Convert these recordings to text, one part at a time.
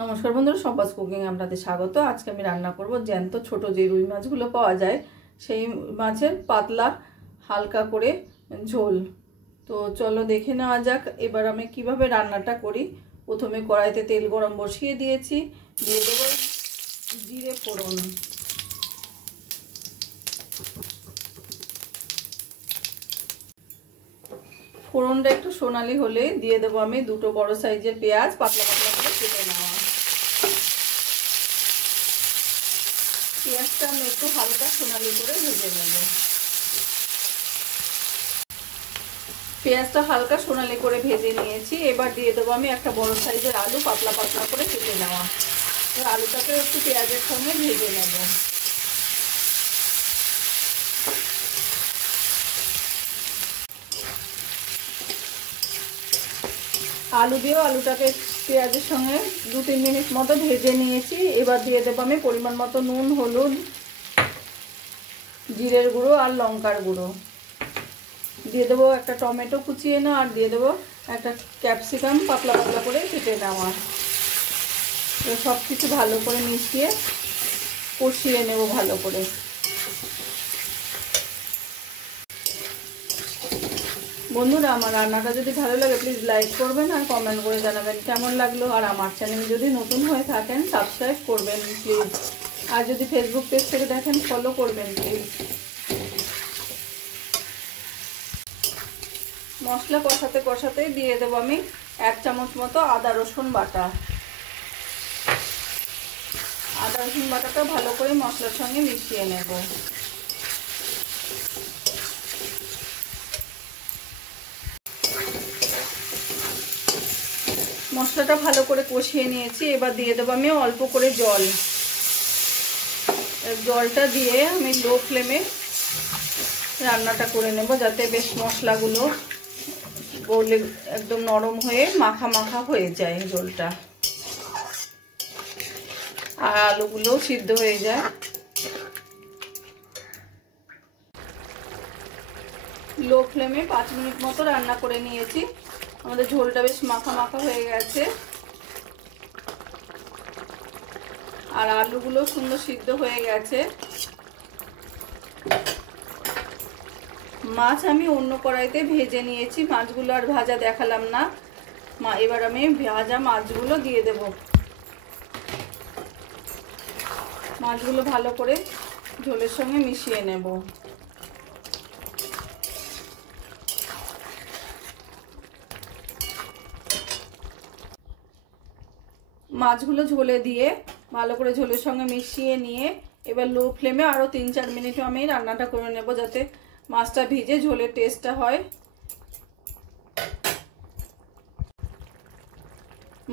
নমস্কার বন্ধুরা, সম্পাস কুকিং আপনাদের স্বাগত। আজকে আমি রান্না করব জ্যান্ত ছোট যে রুই মাছগুলো পাওয়া যায় সেই মাছের পাতলা হালকা করে ঝোল। তো চলো দেখে নেওয়া যাক এবার আমি কিভাবে রান্নাটা করি। প্রথমে কড়াইতে তেল গরম বসিয়ে দিয়েছি, দিয়ে দেবো জিরে ফোড়ন। ফোড়নটা একটু সোনালি হলে দিয়ে দেবো আমি দুটো বড় সাইজের পেঁয়াজ পাতলা পাতলা করে কেটে নেওয়া। পেঁয়াজটা আমি একটু হালকা সোনালি করে ভেজে নেব। পেঁয়াজটা হালকা সোনালি করে ভেজে নিয়েছি। এবার দিয়ে দেবো আমি একটা বড় সাইজের আলু পাতলা পাতলা করে কেটে নেওয়া। আলুটাকে একটু পেঁয়াজের সঙ্গে ভেজে নেব। আলু দিয়েও আলুটাকে পেঁয়াজের সঙ্গে 2-3 মিনিট মতো ভেজে নিয়েছি। এবার দিয়ে দেবো আমি পরিমাণ মতো নুন, হলুদ, জিরের গুঁড়ো আর লঙ্কার গুঁড়ো। দিয়ে দেবো একটা টমেটো কুচিয়ে নেওয়া, আর দিয়ে দেবো একটা ক্যাপসিকাম পাতলা পাতলা করে কেটে নেওয়া। তো সব কিছু ভালো করে মিশিয়ে কষিয়ে নেব ভালো করে। বন্ধুরা, আমার রান্নাটা যদি ভালো লাগে প্লিজ লাইক করবেন আর কমেন্ট করে জানাবেন কেমন লাগলো। আর আমার চ্যানেল যদি নতুন হয়ে থাকেন সাবস্ক্রাইব করবেন প্লিজ। আর যদি ফেসবুক পেজ থেকে দেখেন ফলো করবেন প্লিজ। মশলা কষাতে কষাতে দিয়ে দেবো আমি 1 চামচ মতো আদা রসুন বাটা। আদা রসুন বাটাটা ভালো করে মশলার সঙ্গে মিশিয়ে নেব। মশলাটা ভালো করে কষিয়ে নিয়েছি। এবার দিয়ে দেবো আমি অল্প করে জল। জলটা দিয়ে আমি লো ফ্লেমে রান্নাটা করে নেব, যাতে বেশ মশলাগুলো গলে একদম নরম হয়ে মাখা মাখা হয়ে যায় ঝোলটা, আর আলুগুলোও সিদ্ধ হয়ে যায়। লো ফ্লেমে 5 মিনিট মতো রান্না করে নিয়েছি। আমাদের ঝোলটা বেশ মাখা মাখা হয়ে গেছে, আর আলুগুলো সুন্দর সিদ্ধ হয়ে গেছে। মাছ আমি অন্য কড়াইতে ভেজে নিয়েছি, মাছগুলো আর ভাজা দেখালাম না। এবার আমি ভাজা মাছগুলো দিয়ে দেব। মাছগুলো ভালো করে ঝোলের সঙ্গে মিশিয়ে নেব। মাছগুলো ঝোলে দিয়ে ভালো করে ঝোলের সঙ্গে মিশিয়ে নিয়ে এবার লো ফ্লেমে আরও 3-4 মিনিট আমি রান্নাটা করে নেব, যাতে মাছটা ভিজে ঝোলের টেস্টটা হয়।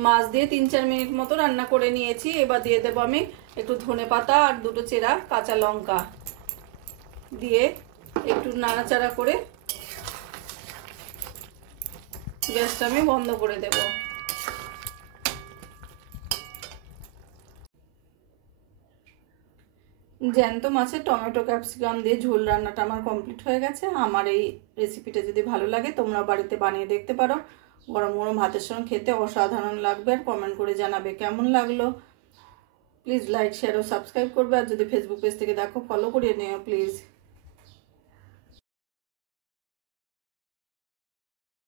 মাছ দিয়ে 3-4 মিনিট মতো রান্না করে নিয়েছি। এবার দিয়ে দেবো আমি একটু ধনেপাতা আর 2টো চেরা কাঁচা লঙ্কা দিয়ে একটু নাড়াচাড়া করে গ্যাসটা আমি বন্ধ করে দেব। জ্যান্ত মাছের টমেটো ক্যাপসিকাম দিয়ে ঝোল রান্নাটা আমার কমপ্লিট হয়ে গেছে। আমার এই রেসিপিটা যদি ভালো লাগে তোমরা বাড়িতে বানিয়ে দেখতে পারো। গরম গরম ভাতের সঙ্গে খেতে অসাধারণ লাগবে। আর কমেন্ট করে জানাবে কেমন লাগলো। প্লিজ লাইক, শেয়ার ও সাবস্ক্রাইব করবে। আর যদি ফেসবুক পেজ থেকে দেখো ফলো করে নিও প্লিজ।